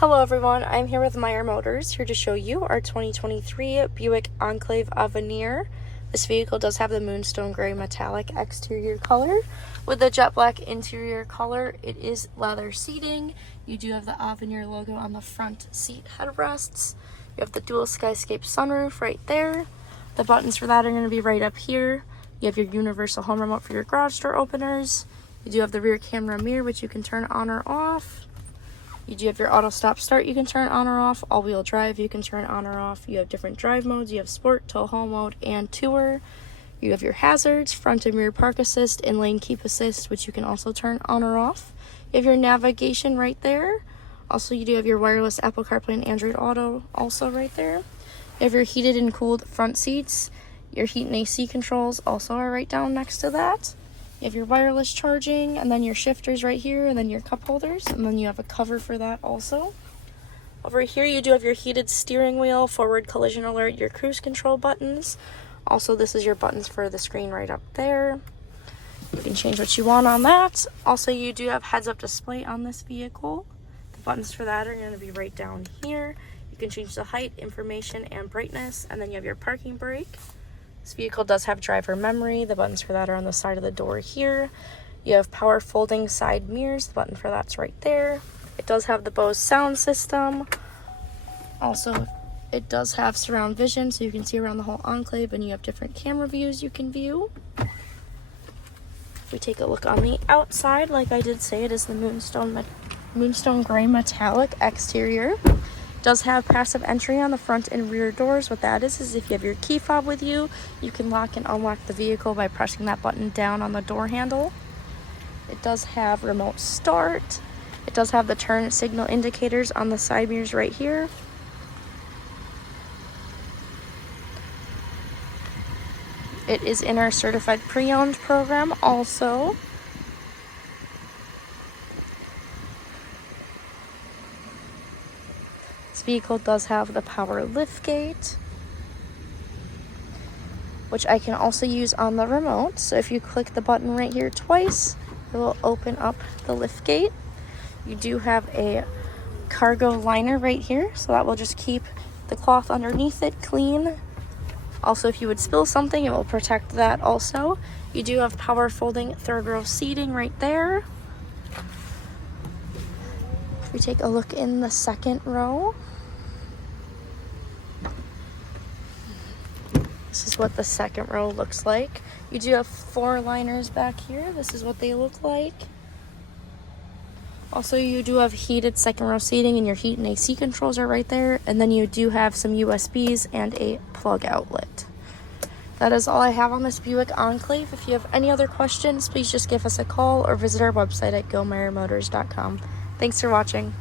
Hello everyone, I'm here with Meyer Motors, here to show you our 2023 Buick Enclave Avenir. This vehicle does have the moonstone gray metallic exterior color with the jet black interior color. It is leather seating. You do have the Avenir logo on the front seat headrests. You have the dual skyscape sunroof right there. The buttons for that are going to be right up here. You have your universal home remote for your garage door openers. You do have the rear camera mirror, which you can turn on or off. You do have your auto stop start you can turn on or off. All-wheel drive you can turn on or off. You have different drive modes. You have sport, tow haul mode, and tour. You have your hazards, front and rear park assist, and lane keep assist, which you can also turn on or off. You have your navigation right there. Also, you do have your wireless Apple CarPlay and Android Auto also right there. You have your heated and cooled front seats. Your heat and AC controls also are right down next to that. You have your wireless charging, and then your shifters right here, and then your cup holders, and then you have a cover for that also. Over here you do have your heated steering wheel, forward collision alert, your cruise control buttons. Also, this is your buttons for the screen right up there. You can change what you want on that. Also, you do have heads-up display on this vehicle. The buttons for that are going to be right down here. You can change the height, information, and brightness, and then you have your parking brake. This vehicle does have driver memory. The buttons for that are on the side of the door here. You have power folding side mirrors. The button for that's right there. It does have the Bose sound system. Also, it does have surround vision, so you can see around the whole Enclave, and you have different camera views you can view. If we take a look on the outside, like I did say, it is the moonstone gray metallic exterior. Does have passive entry on the front and rear doors. What that is if you have your key fob with you, you can lock and unlock the vehicle by pressing that button down on the door handle. It does have remote start. It does have the turn signal indicators on the side mirrors right here. It is in our certified pre-owned program also. This vehicle does have the power liftgate, which I can also use on the remote. So if you click the button right here twice, it will open up the liftgate. You do have a cargo liner right here, so that will just keep the cloth underneath it clean. Also, if you would spill something, it will protect that also. You do have power folding third row seating right there. If we take a look in the second row, this is what the second row looks like. You do have 4 liners back here. This is what they look like. Also, you do have heated second row seating, and your heat and AC controls are right there. And then you do have some USBs and a plug outlet. That is all I have on this Buick Enclave. If you have any other questions, please just give us a call or visit our website at gomeyermotors.com. Thanks for watching.